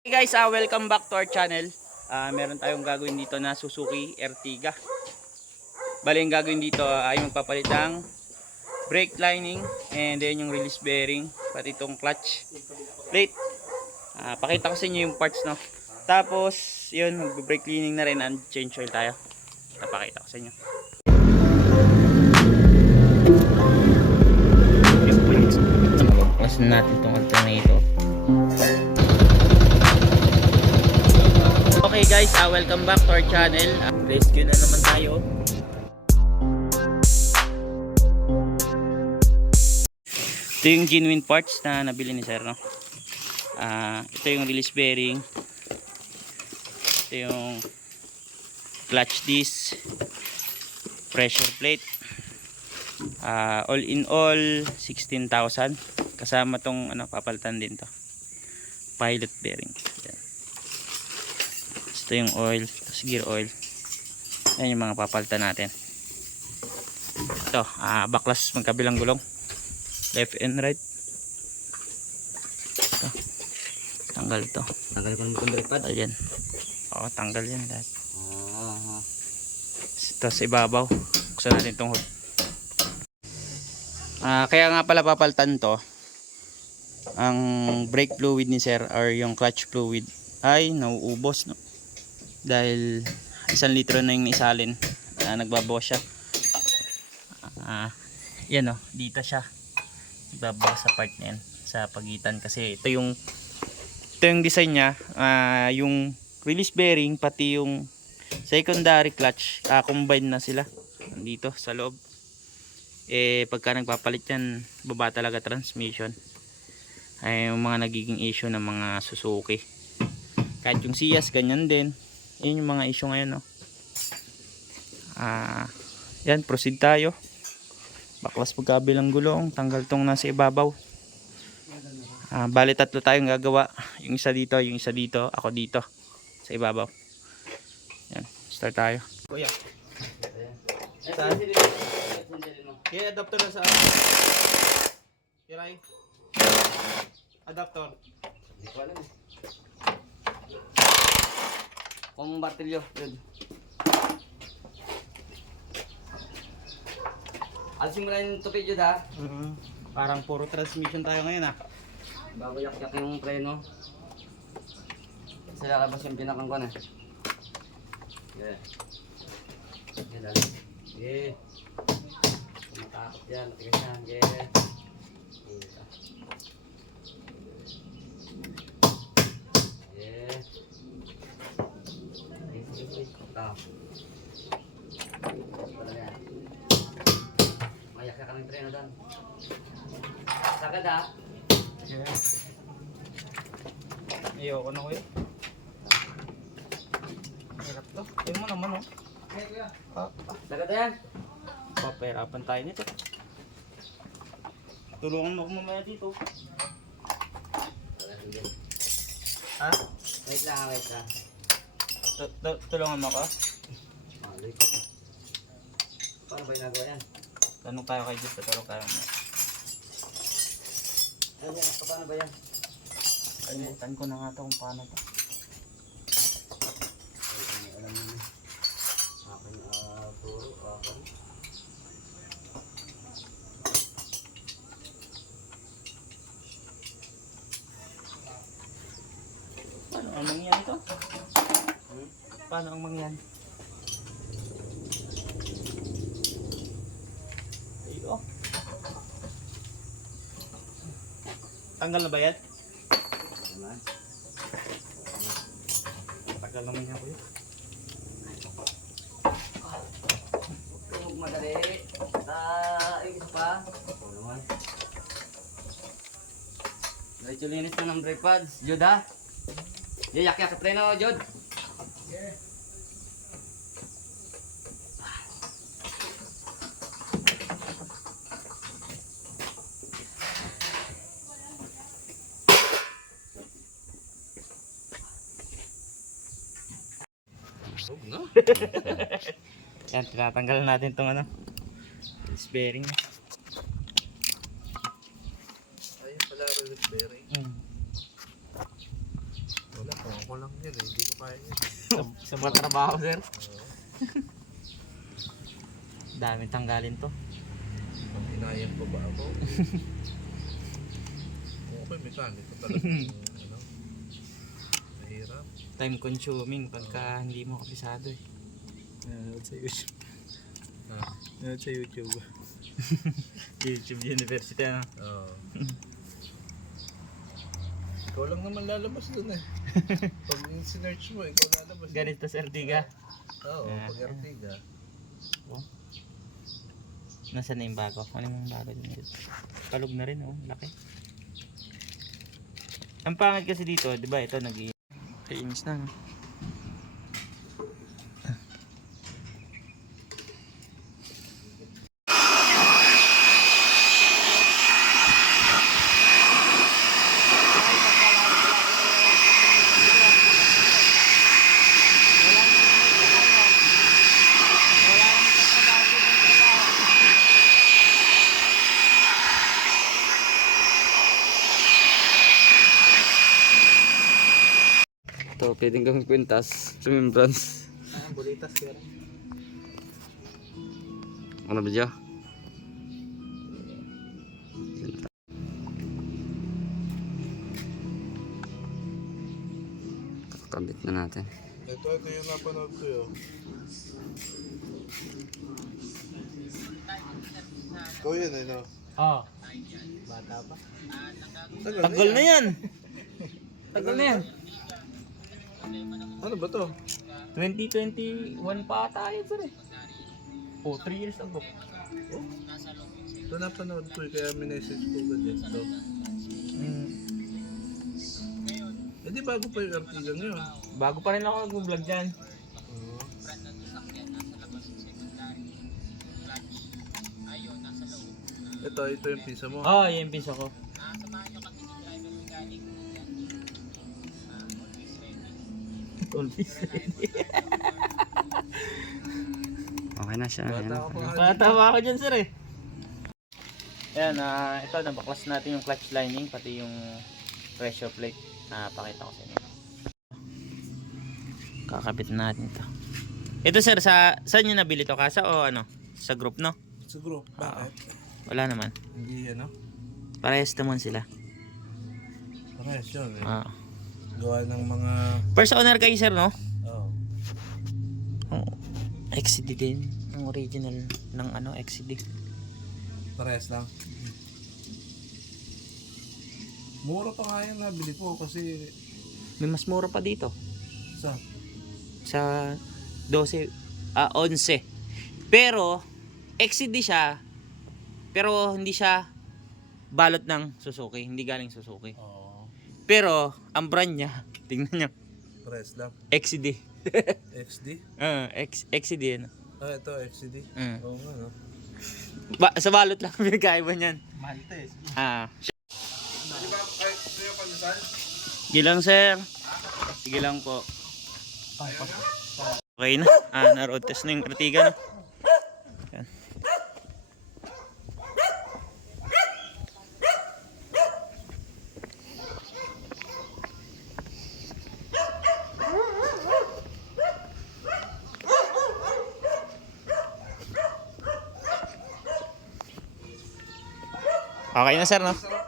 Hey guys, ah, welcome back to our channel. Ah, meron tayong gagawin dito na Suzuki Ertiga. Bali yung gagawin dito ah, ay magpapalit ng brake lining and then yung release bearing pati itong clutch plate. Ah, pakita ko sa inyo yung parts no. Tapos yun, mag-brake cleaning na rin and change oil tayo. Napakita ko sa inyo. Mas natin itong alternator. Okay guys, uh, welcome back to our channel. Uh, rescue na naman tayo. Ito yung genuine parts na nabili ni Sir, no? Ah, ito yung release bearing. Ito yung clutch disc, pressure plate. Ah, all in all 16,000 kasama tong ano papalitan din to. Pilot bearing. Ito yung oil, tapos gear oil. Yan yung mga papalitan natin. Ito, ah, baklas magkabilang gulong. Left and right. Ito. Tanggal to. Tanggal ko itong brake pad. Ayan. Oo, tanggal yan lahat. Ah, ah. Ito sa ibabaw. Buksan natin itong hood. Ah, kaya nga pala papalitan to. Ang brake fluid ni sir or yung clutch fluid ay nauubos no. Dahil isang litro na yung isalin. Ah, nagbabawas siya. Ah, yan oh, dito siya. Nagbabawas sa part na yan sa pagitan kasi ito yung ito yung design niya, ah, yung release bearing pati yung secondary clutch ah, combine na sila dito sa loob eh pagka nagpapalit yan baba talaga transmission ay yung mga nagiging issue ng mga Suzuki kahit yung Sias ganyan din yun yung mga issue ngayon no ah yan proceed tayo baklas pagkabilang gulong tanggal tong nasa ibabaw ah, bali tatlo tayong gagawa yung isa dito yung isa dito ako dito sa ibabaw yan start tayo kuya Saan? Yeah, adapter na sa Kiray. Adapter. Hindi ko alam eh. Kung martilyo, yun. Alisin mo lang yung tupid yun ha. Mhm. Parang puro transmission tayo ngayon ah. Bago yak-yak yung preno. Kasi lalabas yung pinakang ko na. Yeah. Yeah, dali. Yeah. Matakot yan, matigas yan. Yeah. Dito. Yeah. Mayak-yak ka ng preno doon. Sagad. Yeah. Ayoko na kuya. Hirap to. Tingnan mo naman oh. Ah, Sagad na yan. papahirapan tayo nito. Tulungan mo ako mamaya dito. Ha? Wait lang, wait lang. Tu- tu- Tulungan mo ako? Mali ko. Paano ba ginagawa yan? Tanong tayo kay Diyos. Tulong tayo mo. Ano yan? Paano ba yan? Kalimutan ko na nga to kung paano to. Ay, ano, alam mo na. Akin, ah, puro, akin. Paano ang mangyan ito? Hmm? Paano ang mangyan? Iyo. Tanggal na ba yan? Tagal naman yan kuya. Huwag madali. Ah, yung isa pa. Oo naman. Diretso linis na ng brake pads. Jod ha? Jod, yak-yak sa preno, Jod. Yan, tinatanggal natin itong ano. This bearing. Ayun pala release bearing. Mm. Ko lang yan eh. Hindi ko kaya yan. Sa mga trabaho, sir. Daming tanggalin to. Pag inayang pa ba ako? okay, mekaniko talaga. ano, mahirap. Time consuming pagka hindi mo kabisado eh. Nanonood sa YouTube. Ah, Nanonood sa YouTube. YouTube University ano? Oo. ikaw lang naman lalabas dun eh. Sinerch mo, ikaw lalabas. Ganito sa Ertiga. Oo, Ah. pag Artiga. Nasaan na yung bago? Ano yung bago din dito? Palog na rin oh, laki. Ang pangit kasi dito, di ba ito nag Kainis na no? Ito, pwedeng gawing kwintas. Remembrance. Ah, bulitas yun. Ano ba dyan? Kakabit na natin. Ito, ito yung napanood ko yun. Ikaw yun eh, no? Oo. Bata pa. Tagal na yan. Tagal na yan. Ano ba to? 2021 pa tayo sir eh. Oh, 3 years ago. Ito napanood ko eh, kaya minessage ko ka dito. Mm, Eh di bago pa yung Artiga ngayon. bago pa rin ako nag-vlog dyan. Oo. Ito, ito yung pisa mo. Oo, oh, yung piso ko. Always okay na siya. Nakatawa ako dyan sir eh. Ayan, ah, ito nabaklas natin yung clutch lining pati yung pressure plate. Napakita ko sa inyo. Kakabit natin ito. Ito sir, sa saan nyo nabili to? Kasa o ano? Sa group no? Siguro, bakit? Wala naman. Hindi ano? Parehas naman sila. Parehas yun eh. Ah. Gawa ng mga... First owner kayo sir no? Oh. Oo. XCD din. Ang original ng ano, XCD. Parehas lang. Mura pa nga yan nabili ko kasi May mas mura pa dito. sa Sa 12, ah 11. Pero, XCD siya. Pero hindi siya balot ng Suzuki. Hindi galing Suzuki. oh, Pero, ang brand niya, tingnan nyo, parehas lang. XCD. XD? Ah, X, XCD ano. Ah, ito XD. Mm. Oo nga no. Ba, sa balot lang pinagkaiba niyan. Maltes. Ah, Di ba kahit ito yung pandesal? Sige lang, sir. Sige lang po. Okay na. Ah, na-road test na yung Ertiga, no? Okay na, sir, no?